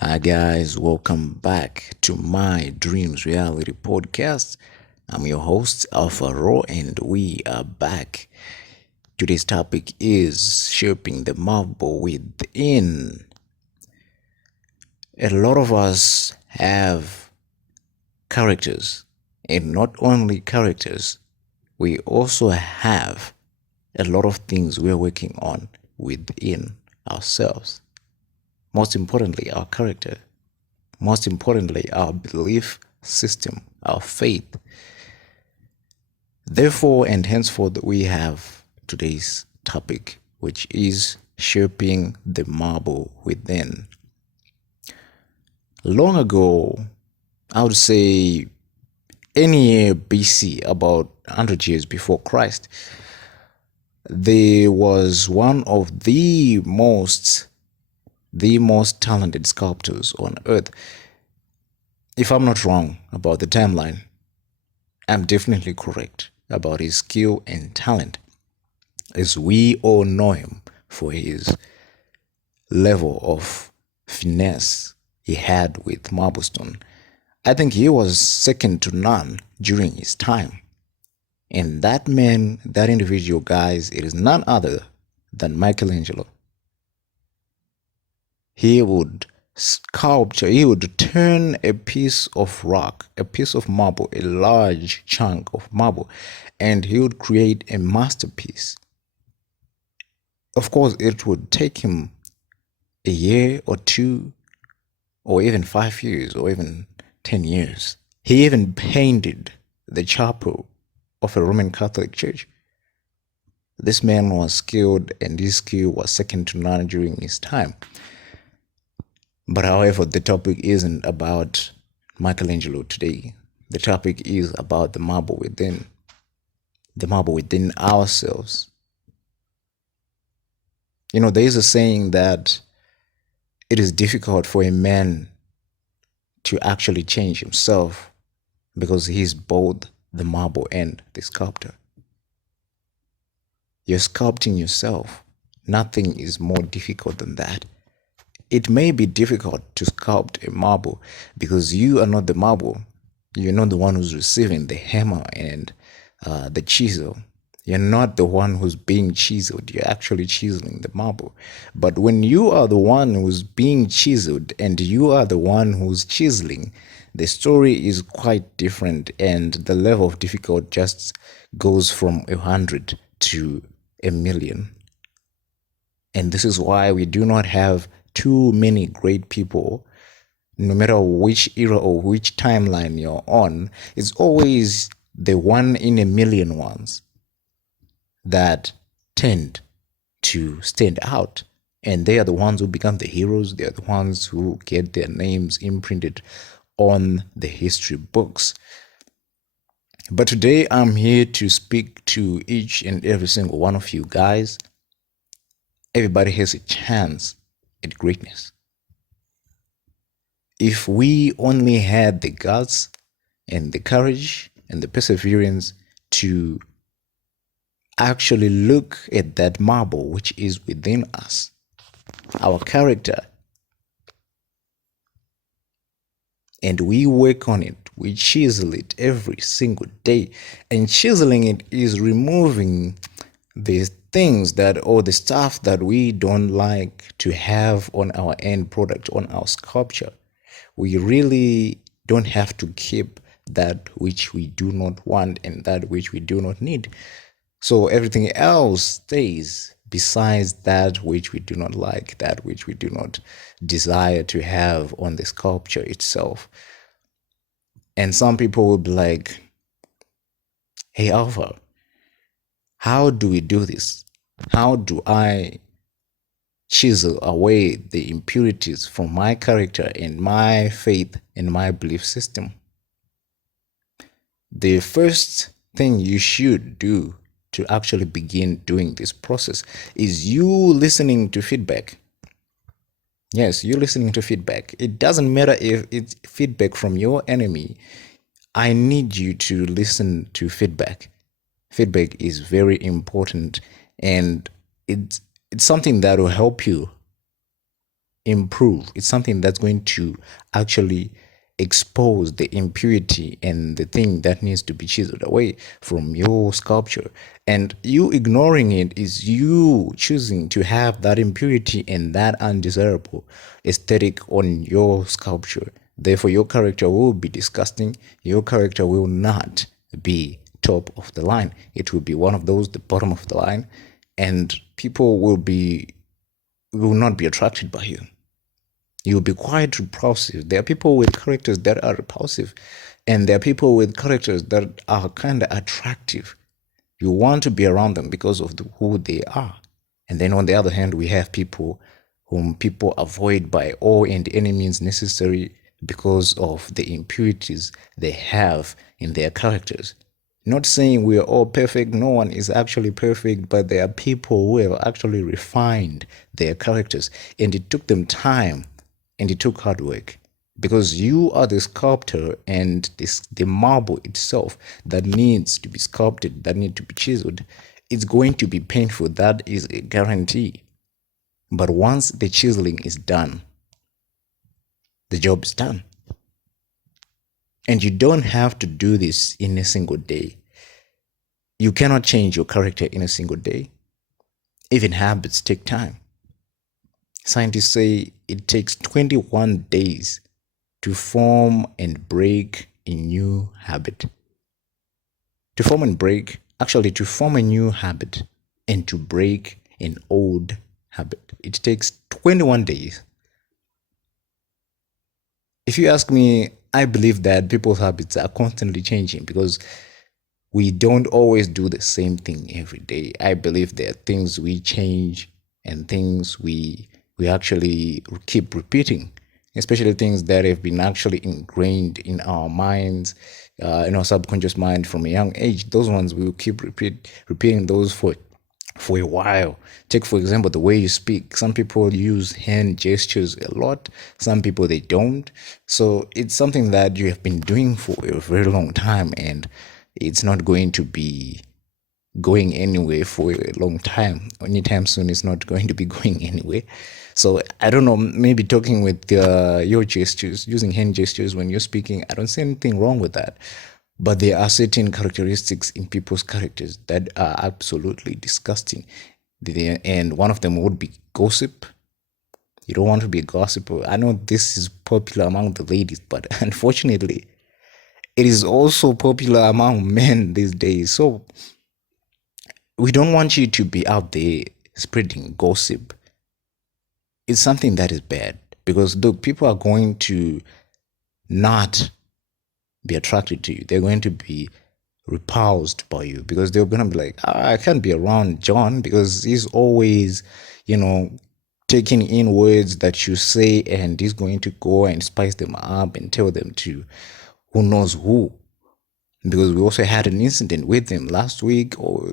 Hi, guys, welcome back to my Dreams Reality Podcast. I'm your host, Alpha Raw, and we are back. Today's topic is shaping the marble within. A lot of us have characters, and not only characters, we also have a lot of things we're working on within ourselves. Most importantly, our character. Most importantly, our belief system, our faith. Therefore, and henceforth, we have today's topic, which is shaping the marble within. Long ago, I would say any year BC, about 100 years before Christ, there was one of the most talented sculptors on earth. If I'm not wrong about the timeline, I'm definitely correct about his skill and talent, as we all know him for his level of finesse he had with Marblestone. I think he was second to none during his time. And that man, that individual, guys, it is none other than Michelangelo. He would sculpture, he would turn a piece of rock, a piece of marble, a large chunk of marble, and he would create a masterpiece. Of course, it would take him a year or two, or even 5 years, or even 10 years. He even painted the chapel of a Roman Catholic church. This man was skilled, and his skill was second to none during his time. But however, the topic isn't about Michelangelo today. The topic is about the marble within ourselves. You know, there is a saying that it is difficult for a man to actually change himself because he's both the marble and the sculptor. You're sculpting yourself. Nothing is more difficult than that. It may be difficult to sculpt a marble because you are not the marble. You're not the one who's receiving the hammer and the chisel. You're not the one who's being chiseled. You're actually chiseling the marble. But when you are the one who's being chiseled and you are the one who's chiseling, the story is quite different, and the level of difficulty just goes from 100 to 1,000,000. And this is why we do not have too many great people, no matter which era or which timeline you're on. It's always the one in a million ones that tend to stand out. And they are the ones who become the heroes. They are the ones who get their names imprinted on the history books. But today I'm here to speak to each and every single one of you guys. Everybody has a chance at greatness. If we only had the guts and the courage and the perseverance to actually look at that marble which is within us, our character, and we work on it, we chisel it every single day. And chiseling it is removing the things that, or the stuff that we don't like to have on our end product, on our sculpture. We really don't have to keep that which we do not want and that which we do not need. So everything else stays besides that which we do not like, that which we do not desire to have on the sculpture itself. And some people will be like, hey, Alpha, how do we do this? How do I chisel away the impurities from my character and my faith and my belief system? The first thing you should do to actually begin doing this process is you listening to feedback. Yes, you're listening to feedback. It doesn't matter if it's feedback from your enemy. I need you to listen to feedback. Feedback is very important, and it's something that will help you improve. It's something that's going to actually expose the impurity and the thing that needs to be chiseled away from your sculpture. And you ignoring it is you choosing to have that impurity and that undesirable aesthetic on your sculpture. Therefore, your character will be disgusting. Your character will not be top of the line. It will be one of those, the bottom of the line, and people will not be attracted by you. You'll be quite repulsive. There are people with characters that are repulsive, and there are people with characters that are kind of attractive. You want to be around them because of who they are. And then on the other hand, we have people whom people avoid by all and any means necessary because of the impurities they have in their characters. Not saying we are all perfect, no one is actually perfect, but there are people who have actually refined their characters, and it took them time and it took hard work, because you are the sculptor, and the marble itself that needs to be sculpted, that need to be chiseled, it's going to be painful. That is a guarantee. But once the chiseling is done, the job is done. And you don't have to do this in a single day. You cannot change your character in a single day. Even habits take time. Scientists say it takes 21 days to form and break a new habit. To form a new habit and to break an old habit, it takes 21 days. If you ask me, I believe that people's habits are constantly changing because we don't always do the same thing every day. I believe there are things we change and things we actually keep repeating, especially things that have been actually ingrained in our minds, in our subconscious mind from a young age. Those ones we will keep repeating those for a while. Take, for example, the way you speak. Some people use hand gestures a lot, some people they don't. So it's something that you have been doing for a very long time, and it's not going to be going anywhere for a long time. Anytime soon, it's not going to be going anywhere. So I don't know, maybe talking with your gestures, using hand gestures when you're speaking, I don't see anything wrong with that. But there are certain characteristics in people's characters that are absolutely disgusting. And one of them would be gossip. You don't want to be a gossiper. I know this is popular among the ladies, but unfortunately, it is also popular among men these days. So we don't want you to be out there spreading gossip. It's something that is bad, because look, people are going to not be attracted to you. They're going to be repulsed by you, because they're going to be like, "Ah, I can't be around John because he's always, you know, taking in words that you say, and he's going to go and spice them up and tell them to who knows who." Because we also had an incident with him last week, or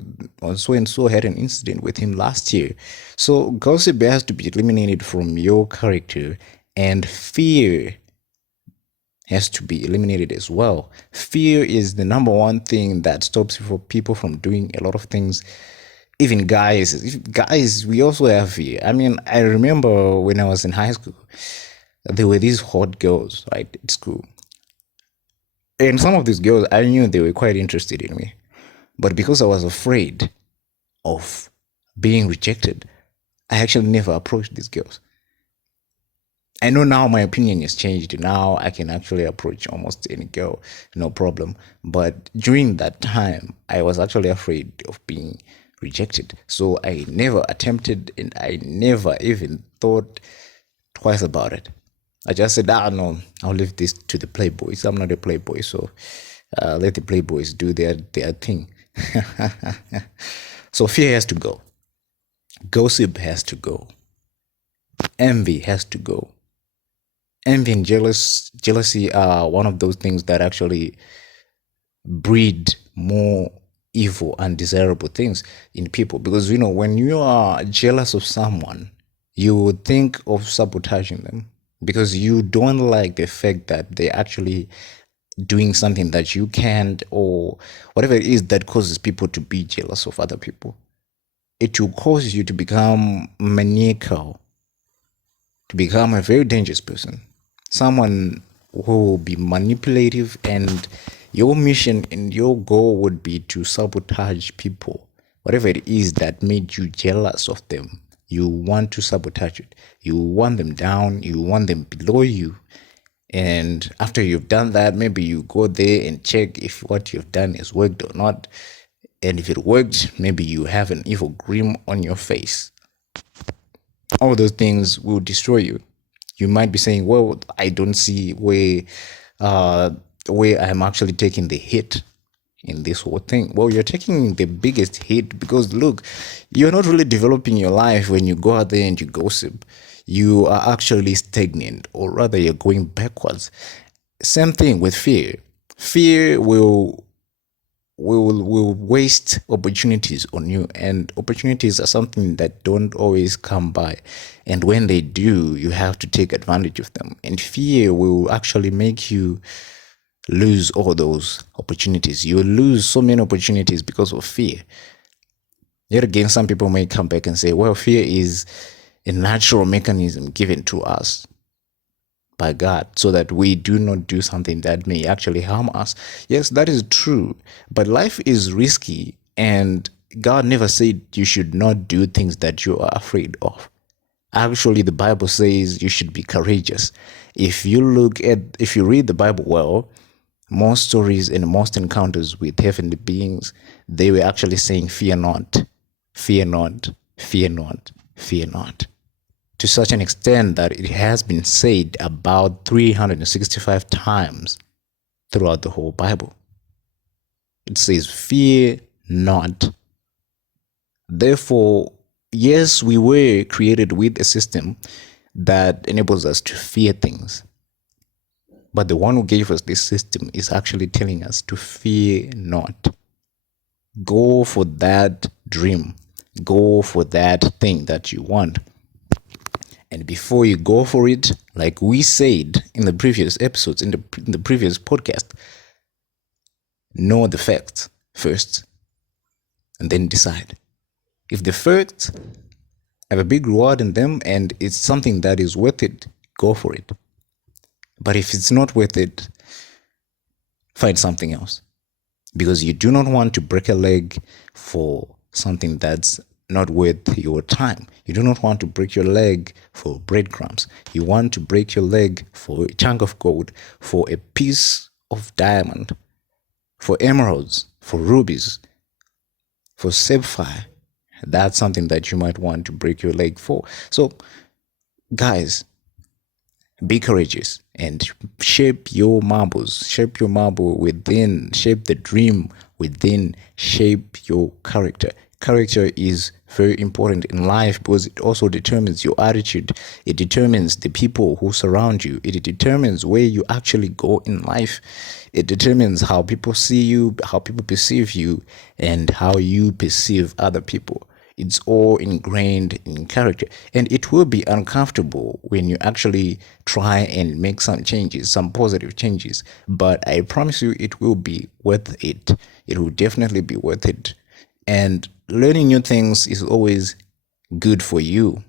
so and so had an incident with him last year. So gossip has to be eliminated from your character, and fear has to be eliminated as well. Fear is the number one thing that stops people from doing a lot of things. Even guys, we also have fear. I mean, I remember when I was in high school, there were these hot girls, right, at school. And some of these girls, I knew they were quite interested in me. But because I was afraid of being rejected, I actually never approached these girls. I know now my opinion has changed. Now I can actually approach almost any girl, no problem. But during that time, I was actually afraid of being rejected. So I never attempted, and I never even thought twice about it. I just said, ah, no, I'll leave this to the playboys. I'm not a playboy, so let the playboys do their thing. So fear has to go. Gossip has to go. Envy has to go. Envy and jealousy are one of those things that actually breed more evil, undesirable things in people. Because, you know, when you are jealous of someone, you would think of sabotaging them, because you don't like the fact that they're actually doing something that you can't, or whatever it is that causes people to be jealous of other people. It will cause you to become maniacal. to become a very dangerous person, someone who will be manipulative, and your mission and your goal would be to sabotage people. Whatever it is that made you jealous of them, you want to sabotage it. You want them down, you want them below you. And after you've done that, maybe you go there and check if what you've done has worked or not. And if it worked, maybe you have an evil grin on your face. All those things will destroy you. You might be saying, well, I don't see uh where I'm actually taking the hit in this whole thing. Well, you're taking the biggest hit because look, you're not really developing your life when you go out there and you gossip. You are actually stagnant, or rather you're going backwards. Same thing with fear. Fear will waste opportunities on you, and opportunities are something that don't always come by, and when they do, you have to take advantage of them. And fear will actually make you lose all those opportunities. You will lose so many opportunities because of fear. Yet again, some people may come back and say, well, fear is a natural mechanism given to us by God so that we do not do something that may actually harm us. Yes, that is true. But life is risky, and God never said you should not do things that you are afraid of. Actually, the Bible says you should be courageous. If you read the Bible well, most stories and most encounters with heavenly beings, they were actually saying, fear not, fear not, fear not, fear not, to such an extent that it has been said about 365 times throughout the whole Bible. It says, fear not. Therefore, yes, we were created with a system that enables us to fear things. But the one who gave us this system is actually telling us to fear not. Go for that dream. Go for that thing that you want. And before you go for it, like we said in the previous episodes, in the previous podcast, know the facts first and then decide. If the facts have a big reward in them and it's something that is worth it, go for it. But if it's not worth it, find something else. Because you do not want to break a leg for something that's not worth your time. You do not want to break your leg for breadcrumbs. You want to break your leg for a chunk of gold, for a piece of diamond, for emeralds, for rubies, for sapphire. That's something that you might want to break your leg for. So, guys, be courageous and shape your marbles. Shape your marble within. Shape the dream within. Shape your character. Character is very important in life because it also determines your attitude. It determines the people who surround you. It determines where you actually go in life. It determines how people see you, how people perceive you, and how you perceive other people. It's all ingrained in character, and it will be uncomfortable when you actually try and make some changes, some positive changes, but I promise you it will be worth it. It will definitely be worth it. And learning new things is always good for you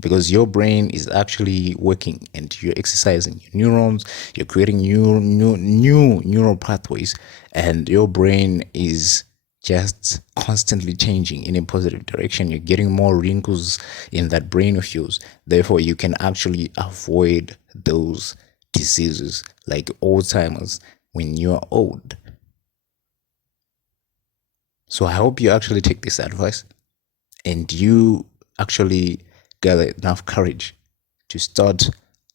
because your brain is actually working and you're exercising your neurons, you're creating new neural pathways, and your brain is just constantly changing in a positive direction. You're getting more wrinkles in that brain of yours. Therefore, you can actually avoid those diseases like Alzheimer's when you're old. So I hope you actually take this advice and you actually gather enough courage to start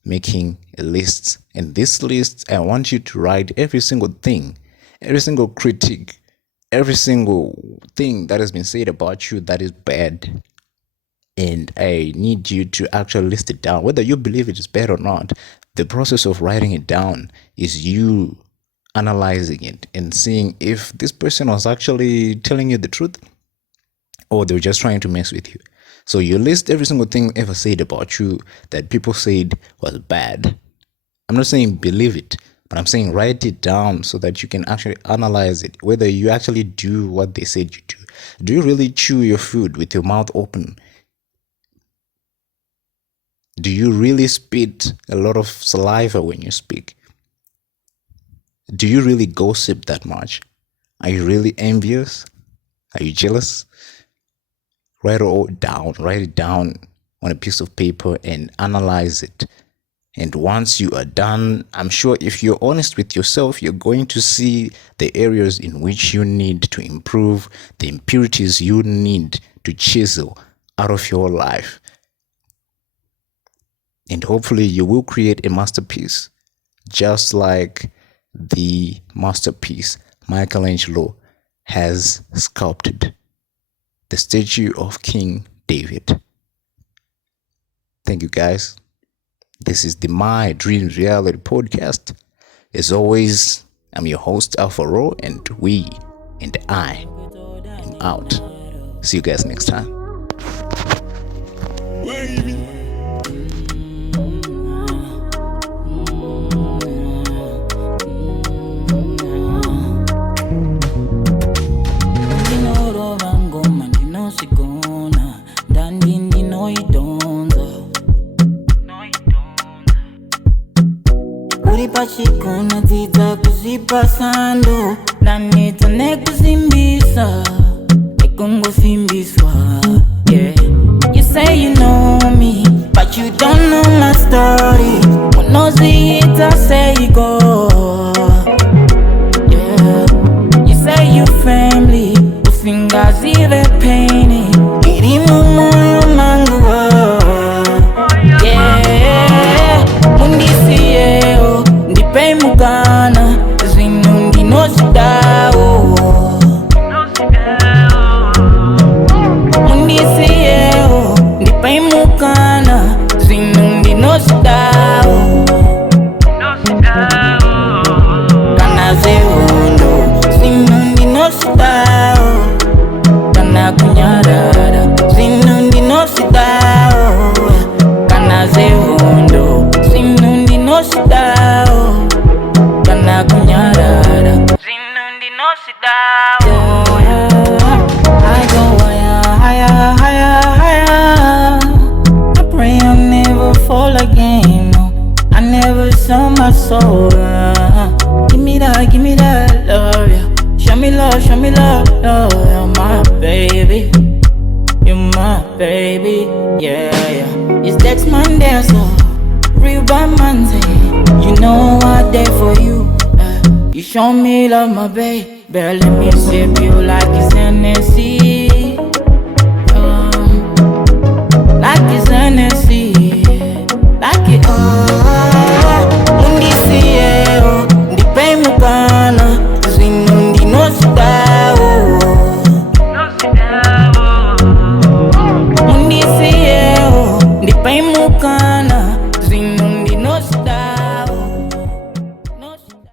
making a list. And this list, I want you to write every single thing, every single critique, every single thing that has been said about you that is bad. And I need you to actually list it down, whether you believe it is bad or not. The process of writing it down is you analyzing it and seeing if this person was actually telling you the truth or they were just trying to mess with you. So you list every single thing ever said about you that people said was bad. I'm not saying believe it, but I'm saying write it down so that you can actually analyze it, whether you actually do what they said you do. Do you really chew your food with your mouth open? Do you really spit a lot of saliva when you speak? Do you really gossip that much? Are you really envious? Are you jealous? Write it down on a piece of paper and analyze it. And once you are done, I'm sure if you're honest with yourself, you're going to see the areas in which you need to improve, the impurities you need to chisel out of your life. And hopefully, you will create a masterpiece, just like the masterpiece Michelangelo has sculpted, the statue of King David. Thank you, guys. This is the My Dreams Reality Podcast. As always, I'm your host, Alpha Raw, and I am out. See you guys next time. Pachikuna zita kuzipasando Lanita nekuzimbisa Nekungo simbiswa Yeah. You say you know me, but you don't know my story. When no see it, I say you go. Yeah. You say you family, usingazi ve paini Irimu moyo mangu. Yeah. Mundi siye Pay mugana, zinundi no sidao. Mundi siyo, di pay mugana, zinundi no sidao. Kana zehondo, zinundi no sidao. Kana kunyarara, zinundi no sidao. Kana zehondo, zinundi no sidao. I go higher, higher, higher. I pray I'll never fall again. No, I never sell my soul. Give me that love, yeah. Show me love, love. You're my baby, you're my baby, yeah, yeah. It's next Monday, so real by Monday. You know I'm there for you. You show me love, my baby. Let me sip you like it's Hennessy. Like it's Hennessy. Like it, Mundi siye, di pay mukana. Zinundi no sidao. Mundi siye, di pay mukana. Zinundi